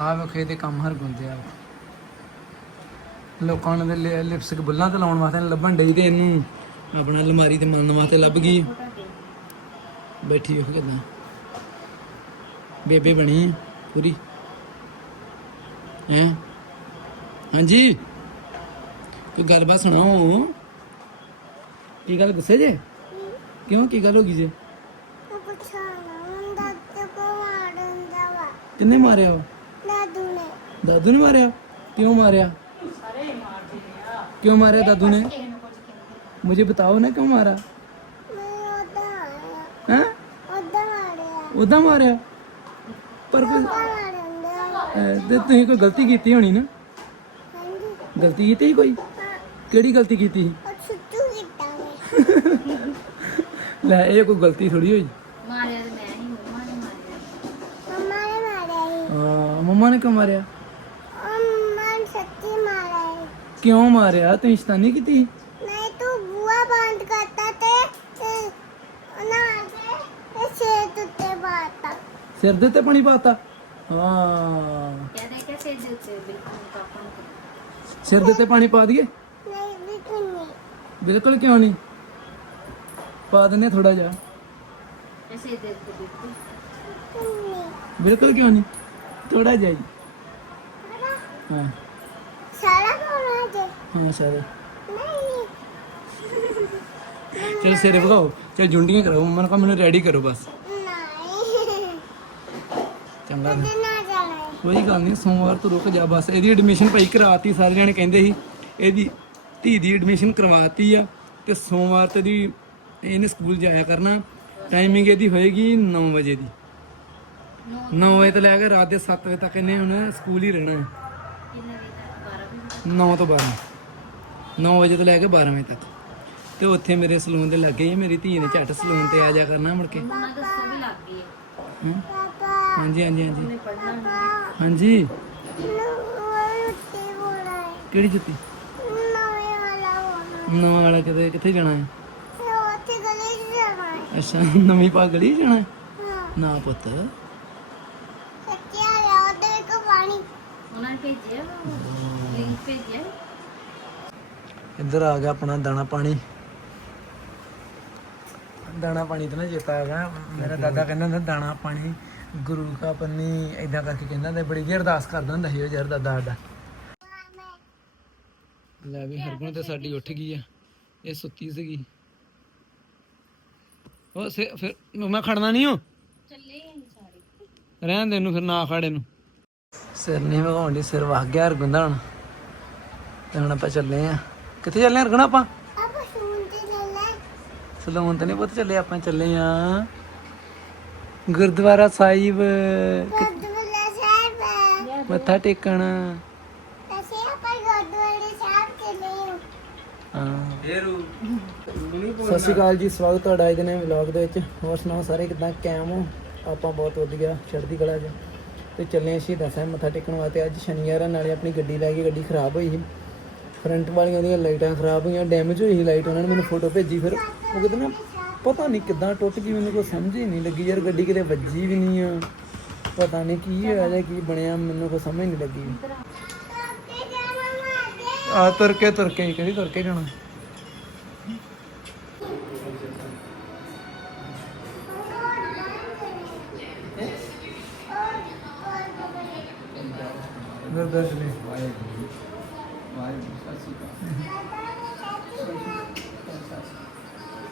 ਆ ਵੇਖੇ ਤੇ ਕੰਮ ਹਰ ਗੁੰਦੇ ਆ। ਲੋਕਾਂ ਨੇ ਦੇ ਲਿਪਸਟਿਕ ਬੁੱਲਾਂ ਤੇ ਲਾਉਣ ਵਾਸਤੇ ਲੱਭਣ ਡਈ ਤੇ ਇਹਨੂੰ ਆਪਣਾ ਅਲਮਾਰੀ ਤੇ ਮੰਨਣ ਵਾਸਤੇ ਲੱਭ ਗਈ। ਬੈਠੀ ਵੇਖ ਕਿਦਾਂ। ਬੇਬੇ ਬਣੀ ਪੂਰੀ। ਹੈ? ਹਾਂਜੀ? ਕੋਈ ਗੱਲਬਾਤ ਸੁਣਾਓ? ਕੀ ਗੱਲ ਗੁੱਸੇ ਜੇ? ਕਿਉਂ? ਕੀ ਗੱਲ ਹੋ ਗਈ ਜੇ? ਕਿੰਨੇ ਮਾਰਿਆ ਵਾ? ਦਾਦੂ ਨੇ ਮਾਰਿਆ ਕਿਉਂ ਮਾਰਿਆ क्यों मारा दादू ने मुझे बताओ ना क्यों मारा हैं उदा मारिया पर कोई ਅਹ ਤੇ ਤੁਸੀਂ ਕੋਈ ਗਲਤੀ ਕੀਤੀ ਹੋਣੀ ਨਾ ਗਲਤੀ ਕੀਤੀ ਸੀ ਕੋਈ ਕਿਹੜੀ ਗਲਤੀ ਕੀਤੀ ਸੀ ਲੈ ਇਹ ਕੋਈ ਗਲਤੀ ਥੋੜੀ ਹੋਈ ਮਾਰਿਆ ਤੇ ਮੈਂ ਹੀ ਮੰਮਾ ਨੇ ਮਾਰਿਆ ਹਾਂ ਮੰਮਾ ਨੇ ਕਿਉਂ ਮਾਰਿਆ ਕਿਉਂ ਮਾਰਿਆ? ਤੈਂ ਸ਼ਤਾਨੀ ਕੀਤੀ? ਨਹੀਂ ਤੂੰ ਬੂਆ ਬੰਦ ਕਰਤਾ ਤੇ ਉਹਨਾਂ ਆਗੇ ਸਿਰ ਦੇ ਉੱਤੇ ਬਾਤਾ ਸਿਰ ਦੇ ਉੱਤੇ ਪਾਣੀ ਪਾਤਾ? ਹਾਂ। ਕਹਿੰਦੇ ਸਿਰ ਦੇ ਉੱਤੇ? ਪਾਣੀ ਪਾ ਦਈਏ? ਬਿਲਕੁਲ ਨਹੀਂ। ਬਿਲਕੁਲ ਕਿਉਂ ਨਹੀਂ? ਪਾ ਦਿੰਨੇ ਥੋੜਾ ਜਿਹਾ। ਬਿਲਕੁਲ। ਬਿਲਕੁਲ ਕਿਉਂ ਨਹੀਂ? ਥੋੜਾ ਜਿਹਾ ਹਾਂ। ਹਾਂ ਸਾਰੇ। ਚਲ ਸਿਰ ਵਗਾਓ ਚਲ ਜੁੰਡੀਆਂ ਕਰਾਓ, ਮੰਮਾ ਨੇ ਮੈਨੂੰ ਰੈਡੀ ਕਰੋ ਬਸ। ਚੰਗਾ। ਕੋਈ ਗੱਲ ਨਹੀਂ ਸੋਮਵਾਰ ਤੋਂ ਰੁਕ ਜਾ ਬਸ। ਇਹਦੀ ਐਡਮਿਸ਼ਨ ਭਾਈ ਕਰਾਤੀ, ਸਾਰੇ ਜਣੇ ਕਹਿੰਦੇ ਸੀ, ਇਹਦੀ ਧੀ ਦੀ ਐਡਮਿਸ਼ਨ ਕਰਵਾਤੀ ਆ ਤੇ ਸੋਮਵਾਰ ਤੇ ਦੀ ਇਹਨੇ ਸਕੂਲ ਜਾਇਆ ਕਰਨਾ। ਟਾਈਮਿੰਗ ਇਹਦੀ ਹੋਏਗੀ 9 ਵਜੇ ਦੀ। 9 ਵਜੇ ਤੋਂ ਲੈ ਕੇ ਰਾਤ ਦੇ 7 ਵਜੇ ਤੱਕ ਇਹਨੇ ਹੁਣ ਸਕੂਲ ਹੀ ਰਹਿਣਾ ਹੈ। 9 ਤੋਂ 12 9 ਵਜੇ ਤੋਂ ਲੈ ਕੇ 12 ਵਜੇ ਤੱਕ। ਤੇ ਉੱਥੇ ਮੇਰੇ ਸਲੂਨ ਦੇ ਲੱਗੇ ਹੀ ਮੇਰੀ ਧੀ ਨੇ ਝੱਟ ਸਲੂਨ ਤੇ ਆ ਜਾ ਕਰਨਾ ਮੁੜ ਕੇ। ਹਾਂਜੀ ਹਾਂਜੀ ਹਾਂਜੀ। ਹਾਂਜੀ। ਕਿਹੜੀ ਜੁੱਤੀ? ਨਵਾਂ ਵਾਲਾ ਕਿਤੇ ਕਿੱਥੇ ਜਾਣਾ ਹੈ? ਅੱਛਾ ਨਵੀਂ ਪਾਗਲੀ ਜਾਣਾ ਨਾ ਪੁੱਤ। ਉਹਨਾਂ ਨੇ ਭੇਜਿਆ ਲਿੰਕ ਭੇਜਿਆ। ਇੱਧਰ ਆ ਗਿਆ ਆਪਣਾ ਦਾਣਾ ਪਾਣੀ। ਦਾਣਾ ਪਾਣੀ ਤਾਂ ਨਾ ਚੇਤਾ ਆ ਗਿਆ। ਮੇਰਾ ਦਾਦਾ ਕਹਿੰਦਾ ਹੁੰਦਾ ਦਾਣਾ ਪਾਣੀ ਗੁਰੂ ਕਾ ਪੰਨੀ ਐਦਾਂ ਕਰਕੇ ਕਹਿੰਦਾ ਹੁੰਦਾ ਬੜੀ ਜੀ ਅਰਦਾਸ ਕਰਦਾ ਹੁੰਦਾ ਸੀ ਉਹ ਯਾਰ ਦਾਦਾ ਸਾਡਾ। ਲੈ ਵੀ ਹਰਗੁਣ ਤੇ ਸਾਡੀ ਉੱਠ ਗਈ ਆ। ਇਹ ਸੁੱਤੀ ਸੀਗੀ। ਉਹ ਸੇ- ਫਿਰ ਮੈਂ ਖੜਨਾ ਨਹੀਂ ਹਾਂ ਚੱਲੇ ਹੀ ਸਾਰੇ। ਰਹਿਣ ਦੇ ਇਹਨੂੰ ਫਿਰ ਨਾ ਖੜੇ ਨੂੰ ਸਿਰ ਨਹੀਂ ਵਗਾਉਣ ਦੀ ਸਿਰ ਵਗ ਗਿਆ ਹਰਗੁੰਦਾ ਹੁਣ। ਤੇ ਹੁਣ ਆਪਾਂ ਚੱਲੇ ਆ। ਕਿੱਥੇ ਚੱਲੇ ਰਗਣਾ ਆਪਾਂ? ਆਪਾਂ ਸਲੂਨ ਤੇ ਚੱਲੇ ਸਲੂਨ ਨਹੀਂ ਪੁੱਤ ਚੱਲੇ ਆਪਾਂ ਚੱਲੇ ਆ ਗੁਰਦੁਆਰਾ ਸਾਹਿਬ। ਮੱਥਾ ਟੇਕਣ। ਸਤਿ ਸ਼੍ਰੀ ਅਕਾਲ ਜੀ ਸਵਾਗਤ ਤੁਹਾਡਾ ਅੱਜ ਦੇ ਨਵੇਂ ਵਲੌਗ ਦੇ ਵਿੱਚ। ਹੋਰ ਸੁਣਾਓ ਸਾਰੇ ਕਿਦਾਂ? ਕੈਮ ਹੋ? ਆਪਾਂ ਬਹੁਤ ਵਧੀਆ ਚੜ੍ਹਦੀ ਕਲਾ 'ਚ। ਤੇ ਚੱਲੇ ਅਸੀਂ ਦਸਾਂ ਮੱਥਾ ਟੇਕਣ ਵਾਸਤੇ। ਅੱਜ ਸ਼ਨੀਵਾਰ ਨਾਲੇ ਆਪਣੀ ਗੱਡੀ ਲੈ ਕੇ ਗੱਡੀ ਖਰਾਬ ਹੋਈ ਸੀ। ਫਰੰਟ ਵਾਲੀਆਂ ਦੀਆਂ ਲਾਈਟਾਂ ਖਰਾਬ ਹੋਈਆਂ ਡੈਮੇਜ ਹੋਈ ਲਾਈਟ ਉਹਨਾਂ ਨੇ ਮੈਨੂੰ ਫੋਟੋ ਭੇਜੀ ਫਿਰ। ਉਹ ਕਹਿੰਦੇ ਨਾ ਪਤਾ ਨਹੀਂ ਕਿੱਦਾਂ ਟੁੱਟ ਗਈ ਮੈਨੂੰ ਕੋਈ ਸਮਝ ਹੀ ਨਹੀਂ ਲੱਗੀ। ਯਾਰ ਗੱਡੀ ਕਿਤੇ ਵੱਜੀ ਵੀ ਨਹੀਂ ਆ। ਪਤਾ ਨਹੀਂ ਕੀ ਹੋਇਆ ਜਾਂ ਕੀ ਬਣਿਆ ਮੈਨੂੰ ਕੋਈ ਸਮਝ ਨਹੀਂ ਲੱਗੀ। ਆ ਤੁਰ ਕੇ ਤੁਰ ਕੇ ਕਿਹੜੀ ਤੁਰ ਕੇ ਜਾਣਾ ਗੁਰਦਾਸ ਨੇ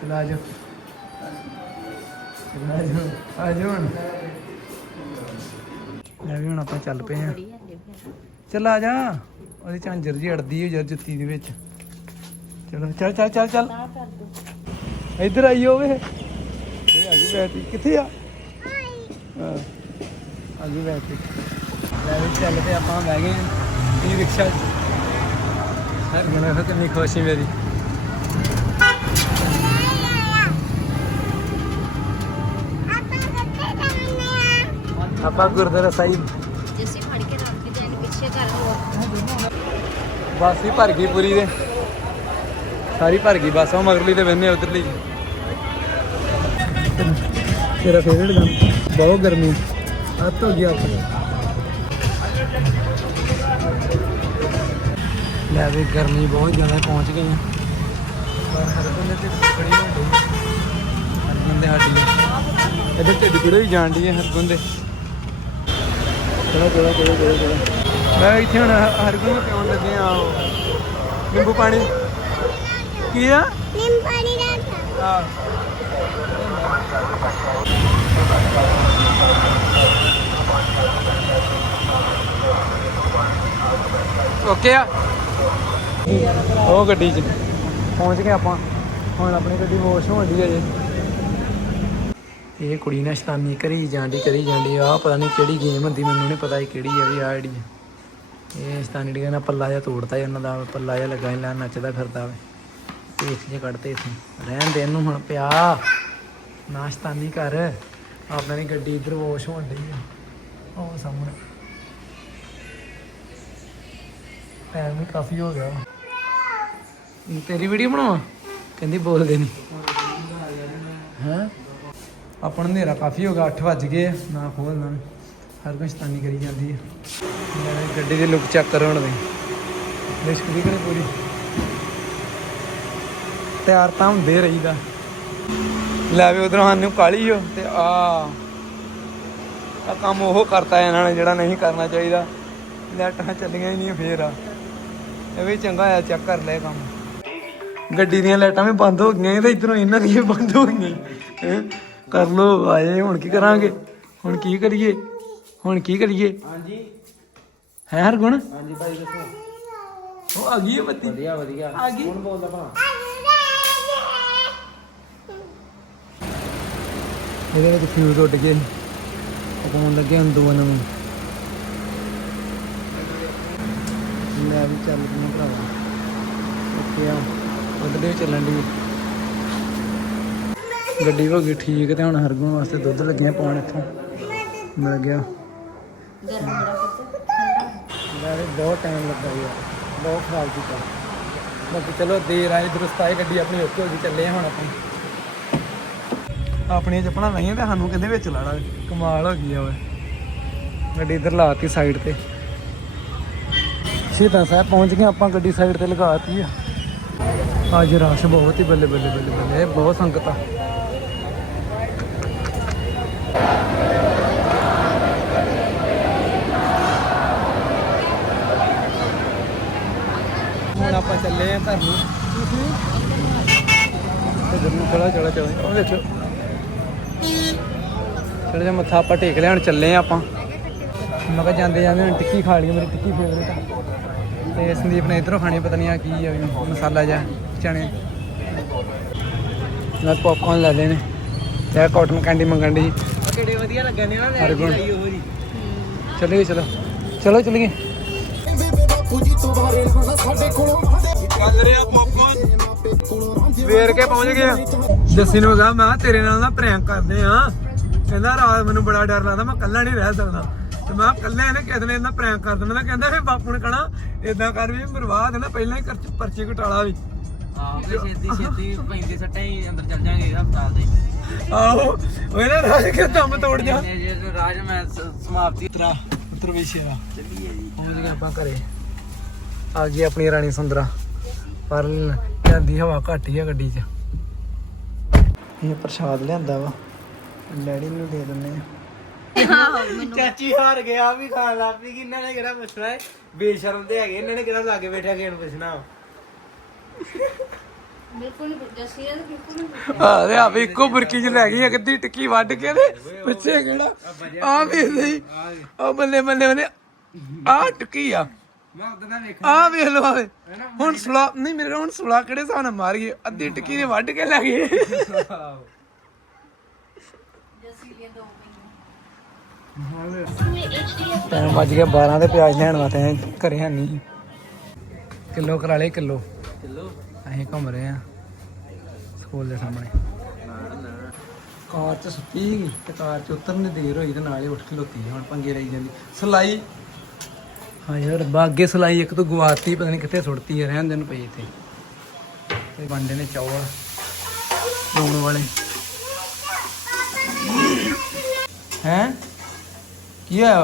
ਚਲਾ ਜਾ ਚਲਾ ਜਾ ਆ ਜਾ ਹੁਣ। ਲੈ ਵੀ ਹੁਣ ਆਪਾਂ ਚੱਲ ਪਏ ਆ ਚੱਲ ਆ ਜਾ। ਉਹਦੀ ਝਾਂਜਰ ਜੀ ਅੜਦੀ ਹੈ ਯਾਰ ਜੁੱਤੀ ਦੇ ਵਿੱਚ। ਚਲੋ, ਚੱਲ ਚੱਲ ਚੱਲ ਚੱਲ। ਇੱਧਰ ਆਈ ਹੋਵੇ ਇਹ ਆ ਗਈ ਬੈਠੀ। ਕਿੱਥੇ ਆ? ਹਾਂ। ਆ ਗਈ ਬੈਠੀ। ਲੈ ਵੀ ਚੱਲ ਤੇ ਆਪਾਂ, ਬਹਿ ਗਏ। ਈ ਰਿਕਸ਼ਾ 'ਚ ਸਰ ਗਣਾ ਫਿਰ ਕਿੰਨੀ ਖੁਸ਼ੀ ਮੇਰੀ। ਆਪਾਂ ਗੁਰਦੁਆਰਾ ਸਾਹਿਬ। ਜਿਸੇ ਫੜ ਕੇ ਰੱਖ ਕੇ ਜਾਣ ਪਿੱਛੇ ਕਰ ਬੱਸ ਹੀ ਭਰ ਗਈ ਪੂਰੀ ਦੇ ਸਾਰੀ ਭਰ ਗਈ ਬੱਸ ਉਹ ਮਗਰਲੀ ਤੇ ਬੰਨੇ ਉਧਰਲੀ। ਤੇਰਾ ਫੇਵਰਟ ਗਾਣਾ। ਬਹੁਤ ਗਰਮੀ। ਹੋ ਗਿਆ ਆਪਣਾ ਲੈ ਵੀ ਗਰਮੀ ਬਹੁਤ ਜ਼ਿਆਦਾ ਪਹੁੰਚ ਗਈ ਆ। ਪਰ ਹਰ ਬੰਦੇ ਤੇ ਬੜੀ ਹੁੰਦੀ ਹਰ ਬੰਦੇ ਸਾਡੀ। ਇਹਦੇ ਢਿੱਡ ਪੀੜ ਹੋਈ ਜਾਣ ਦੀ ਹੈ ਹਰ ਬੰਦੇ ਚਲੋ ਚਲੋ ਚਲੋ ਚਲੋ ਚਲੋ। ਮੈਂ ਇੱਥੇ ਹੁਣ ਹਰ ਬੰਦੇ ਪਿਉਣ ਲੱਗੇ ਆ ਨਿੰਬੂ ਪਾਣੀ। ਕੀ ਆ? ਨਿੰਮ ਪਾਣੀ ਦਾ ਆ ਓਕੇ ਆ। ਉਹ ਗੱਡੀ 'ਚ। ਪਹੁੰਚ ਗਏ ਆਪਾਂ। ਹੁਣ ਆਪਣੀ ਗੱਡੀ ਵਾਸ਼ ਹੋਣ ਦੀ ਅਜੇ ਇਹ ਕੁੜੀ ਨੇ ਸ਼ਤਾਨੀ ਕਰੀ ਜਾਂਦੀ ਕਰੀ ਜਾਂਦੀ ਆ। ਪਤਾ ਨਹੀਂ ਕਿਹੜੀ ਗੇਮ ਹੁੰਦੀ, ਮੈਨੂੰ ਨਹੀਂ ਪਤਾ ਇਹ ਕਿਹੜੀ ਆ ਵੀ ਆ ਜਿਹੜੀ ਇਹ ਸ਼ਤਾਨੀ ਡੀਗਾ ਨਾ ਪੱਲਾ ਜਿਹਾ ਤੋੜਤਾ ਇਹਨਾਂ ਦਾ ਪੱਲਾ ਜਿਹਾ ਲੱਗਾ ਇਹਨਾਂ ਨੱਚਦਾ ਫਿਰਦਾ ਵੇ। ਪੇਚ ਜੇ ਕੱਢਤੇ ਇਥੋਂ। ਰਹਿਣ ਦੇ ਇਹਨੂੰ ਹੁਣ ਪਿਆ। ਨਾਸ਼ਤਾ ਨਹੀਂ ਕਰ ਆਪਣੀ ਗੱਡੀ ਇੱਧਰ ਵਾਸ਼ ਹੋਣ ਡਈ ਆ। ਉਹ ਸਾਹਮਣੇ। ਟਾਈਮ ਵੀ ਕਾਫੀ ਹੋ ਗਿਆ। ਤੇਰੀ ਵੀਡੀਓ ਬਣਾਵਾਂ? ਕਹਿੰਦੀ ਬੋਲਦੇ ਨਹੀਂ ਹਾਂ? ਆਪਾਂ ਨੂੰ ਹਨੇਰਾ ਕਾਫੀ ਹੋ ਗਿਆ 8 ਵੱਜ ਗਏ ਆ, ਨਾ ਖੋਲਣਾ ਹਰ ਕੋਈ ਸ਼ਤਾਨੀ ਕਰੀ ਜਾਂਦੀ ਹੈ ਮੈਂ ਗੱਡੀ ਦੀ ਲੁੱਕ ਚੈੱਕ ਕਰੋ ਹੁਣ ਦੇ ਲਿਸ਼ਕ ਵੀ ਕਰੇ ਪੂਰੀ। ਤਿਆਰ ਤਾਂ ਹੁੰਦੇ ਰਹੀਦਾ। ਲੈ ਵੀ ਉਧਰੋਂ ਸਾਨੂੰ ਕਾਲੀ ਹੋ ਤੇ ਆ। ਆ ਕੰਮ ਉਹ ਕਰਤਾ ਇਹਨਾਂ ਨੇ ਜਿਹੜਾ ਨਹੀਂ ਕਰਨਾ ਚਾਹੀਦਾ। ਲਾਈਟਾਂ ਚੱਲੀਆਂ ਹੀ ਨਹੀਂ ਫੇਰ। ਆ ਇਹ ਵੀ ਚੰਗਾ ਆ ਚੈੱਕ ਕਰ ਲੈ ਕੰਮ। ਗੱਡੀ ਦੀਆਂ ਲਾਈਟਾਂ ਵੀ ਬੰਦ ਹੋ ਗਈਆਂ ਤੇ ਇਧਰੋਂ ਇਹਨਾਂ ਦੀਆਂ ਵੀ ਬੰਦ ਹੋ ਗਈਆਂ। ਕਰ ਲੋ ਆਏ ਹੁਣ ਕੀ ਕਰਾਂਗੇ? ਹੁਣ ਕੀ ਕਰੀਏ? ਹੁਣ ਕੀ ਕਰੀਏ? ਹਾਂਜੀ। ਹੈ ਹਰ ਗੁਣ ਹਾਂਜੀ ਭਾਈ ਦੱਸੋ। ਉਹ ਆ ਗਈ ਹੈ ਬੱਤੀ? ਵਧੀਆ ਵਧੀਆ। ਆ ਗਈ? ਹੁਣ ਬੋਲਦਾ ਭਾ ਇਹਦੇ ਵਿੱਚ ਫਿਊਜ਼ ਉੱਡ ਗਏ। ਪਾਉਣ ਲੱਗੇ ਹੁਣ ਦੋ ਨਵੇਂ। ਲੈ ਵੀ ਚੱਲ ਪਈਆਂ ਭਰਾਵਾ। ਓਕੇ ਆ। ਉਹਦੇ ਚੱਲਣ ਦੀ ਗੱਡੀ ਹੋ ਗਈ ਠੀਕ ਤੇ ਹੁਣ ਹਰਗੁਣ ਵਾਸਤੇ ਦੁੱਧ ਲੱਗਿਆ ਪਾਉਣ ਇੱਥੋਂ। ਮਿਲ ਗਿਆ। ਬਹੁਤ ਟਾਈਮ ਲੱਗਾ ਯਾਰ। ਬਹੁਤ ਖਰਾਬ ਕੀਤਾ। ਬਾਕੀ ਚਲੋ ਦੇਰ ਆਏ ਦਰਸਤ ਆਏ ਗੱਡੀ ਆਪਣੀ ਓਕੇ ਹੋ ਗਈ, ਚੱਲੇ ਹੁਣ ਆਪਾਂ। ਆਪਣੀਆਂ ਚੱਪਲਾਂ ਲਾਈਆਂ ਤੇ ਸਾਨੂੰ ਕਹਿੰਦੇ ਵਿੱਚ ਲਾੜਾ ਕਮਾਲ ਹੋ ਗਈ ਆ ਓਏ। ਗੱਡੀ ਇੱਧਰ ਲਾਤੀ ਸਾਈਡ ਤੇ। ਸ਼ਹੀਦਾਂ ਸਾਹਿਬ ਪਹੁੰਚ ਗਏ, ਆਪਾਂ ਗੱਡੀ ਸਾਈਡ ਤੇ ਲਗਾਤੀ ਆ। ਅੱਜ ਰਸ਼ ਬਹੁਤ ਹੀ ਬੱਲੇ ਬੱਲੇ ਬੱਲੇ ਬੱਲੇ ਬਹੁਤ ਸੰਗਤ ਆ। ਹੁਣ ਆਪਾਂ ਚੱਲੇ ਆ ਘਰ ਨੂੰ। ਤੇ ਨੂੰ ਚਲਾ ਚਲਾ ਚਲਾ? ਉਹ ਦੇਖੋ ਚਲੇ ਜਾ ਮੱਥਾ ਆਪਾਂ ਟੇਕ ਲਿਆ ਹੁਣ ਚੱਲੇ ਆ ਆਪਾਂ। ਮੈਂ ਕਿਹਾ ਜਾਂਦੇ ਜਾਂਦੇ ਹੁਣ ਟਿੱਕੀ ਖਾ ਲਈ ਮੇਰੀ ਟਿੱਕੀ ਫੇਵਰੇਟ ਆ। ਤੇ ਸੰਦੀਪ ਨੇ ਇਧਰੋਂ ਖਾਣੀ ਪਤਾ ਨਹੀਂ ਆ ਕੀ ਆ ਵੀ ਮਸਾਲਾ ਜਿਹਾ ਚਣੇ। ਨਾਲ ਪੌਪਕਾਰਨ ਲੈ ਲੈਣੇ। ਤੇ ਕਾਟਨ ਕੈਂਡੀ ਮੰਗਣ ਦੀ ਕਿਹੜੇ ਵਧੀਆ ਲੱਗਣੇ ਨੇ ਨਾ ਲੈ ਕੇ ਉਹ ਜੀ ਚਲੀਏ ਚਲੋ। ਚਲੋ ਚਲੀਏ। ਚੱਲ ਰਿਹਾ ਪੌਪਕਾਰਨ ਵੇਰ ਕੇ ਪਹੁੰਚ ਗਏ ਆ। ਜੱਸੀ ਨੂੰ ਕਹਾ ਮੈਂ ਤੇਰੇ ਨਾਲ ਨਾ ਪ੍ਰੈਂਕ ਕਰਦੇ ਆ। ਕਹਿੰਦਾ ਰਾਤ ਮੈਨੂੰ ਬੜਾ ਡਰ ਲੱਗਦਾ ਮੈਂ ਇਕੱਲਾ ਨਹੀਂ ਰਹਿ ਸਕਦਾ। ਤੇ ਮੈਂ ਇਕੱਲੇ ਨੇ ਕਿਸੇ ਨੇ ਇਹਨਾਂ ਪ੍ਰੈਂਕ ਕਰ ਦੇਣਾ। ਕਹਿੰਦਾ ਫੇ ਬਾਪੂ ਨੇ ਕਹਣਾ ਇਦਾਂ ਕਰ ਵੀ ਬਰਬਾਦ ਹੈ ਨਾ ਪਹਿਲਾਂ ਹੀ ਖਰਚ ਪਰਚੀ ਘਟਾਲਾ ਵੀ। ਆਹ ਛੇਤੀ ਛੇਤੀ ਪੈਂਦੀ ਸੱਟਾਂ ਹੀ ਅੰਦਰ ਚੱਲ ਜਾਾਂਗੇ ਹਸਪਤਾਲ ਦੇ। ਆਹੋ ਉਹ ਨਾ ਰਾਜ ਕੇ ਦਮ ਤੋੜ ਜਾ ਰਾਜ ਮੈਂ ਸਮਾਪਤੀ ਤਰਾ ਤਰਵੇਸ਼ਿਆ ਚੱਲੀਏ ਜੀ। ਪਹੁੰਚ ਗਏ ਆਪਾਂ ਘਰੇ। ਆ ਗਈ ਆਪਣੀ ਰਾਣੀ ਸੁੰਦਰਾ। ਪਰ ਜਾਂਦੀ ਹਵਾ ਘੱਟ ਹੀ ਆ ਗੱਡੀ 'ਚ। ਇਹ ਪ੍ਰਸ਼ਾਦ ਲਿਆਂਦਾ ਵਾ। ਡੈਡੀ ਨੂੰ ਦੇ ਦਿੰਨੇ ਆ। ਚਾਚੀ ਹਾਰ ਗਿਆ ਵੀ ਖਾਣ ਲੱਗ ਪਈ ਕਿ ਇਹਨਾਂ ਨੇ ਕਿਹੜਾ ਪੁੱਛਣਾ ਹੈ? ਬੇਸ਼ਰਮ ਤੇ ਹੈਗੇ ਇਹਨਾਂ ਨੇ ਕਿਹੜਾ ਲਾਗੇ ਬੈਠਾ ਕੇ ਪੁੱਛਣਾ? ਬਿਲਕੁਲ ਨਹੀਂ ਜਸੀ ਇਹ ਬਿਲਕੁਲ ਨਹੀਂ ਪੁੱਛਿਆ। ਆ ਤੇ ਆ ਵੀ ਇੱਕੋ ਬੁਰਕੀ ਚ ਲੈ ਗਈ ਅੱਧੀ ਟਿੱਕੀ ਵੱਢ ਕੇ ਤੇ ਪਿੱਛੇ ਕਿਹੜਾ? ਆ ਵੇਖ ਲਈ ਆ ਬੱਲੇ ਬੱਲੇ ਬੱਲੇ ਆ ਟਿੱਕੀ ਆ। ਮੈਂ ਉਦੋਂ ਦਾ ਵੇਖ ਆ ਵੇਖ ਲੋ ਆਵੇ ਹੁਣ ਸੁਲਾ ਨਹੀਂ ਮੇਰੇ ਹੁਣ ਸੁਲਾ ਕਿਹੜੇ ਹਿਸਾਬ ਨਾਲ ਮਾਰ ਗਈ ਅੱਧੀ ਟਿੱਕੀ ਨੇ ਵੱਢ ਕੇ ਲੈ ਗਏ। ਟਾਈਮ ਵੱਜ ਗਿਆ 12 ਤੇ ਪਿਆਜ਼ ਲੈਣ ਵਾਸਤੇ ਘਰੇ ਹੈ ਨਹੀਂ। ਕਿਲੋ ਕਰਾ ਲਏ ਕਿਲੋ। ਚੱਲੋ ਅਸੀਂ ਘੁੰਮ ਰਹੇ ਆ ਸਕੂਲ ਦੇ ਸਾਹਮਣੇ। ਕਾਰ ਚ ਸੁੱਤੀ ਸੀਗੀ ਤੇ ਕਾਰ ਚ ਉਤਰਨ ਦੇਰ ਹੋਈ ਤੇ ਨਾਲ ਹੀ ਉੱਠ ਖਲੋਤੀ ਹੁਣ ਪੰਗੇ ਰਹੀ ਜਾਂਦੀ। ਸਲਾਈ। ਹਾਂ ਯਾਰ ਬਾਗੇ ਸਲਾਈ ਇੱਕ ਤੋਂ ਗਵਾਤੀ ਪਤਾ ਨਹੀਂ ਕਿੱਥੇ ਸੁੱਟਤੀ ਹੈ ਰਹਿਣ ਦੇਣ ਪਈ ਇੱਥੇ। ਤੇ ਬੰਦੇ ਨੇ ਚੌਲ, ਲੂਣ ਵਾਲੇ। ਹੈ? ਕੀ ਆ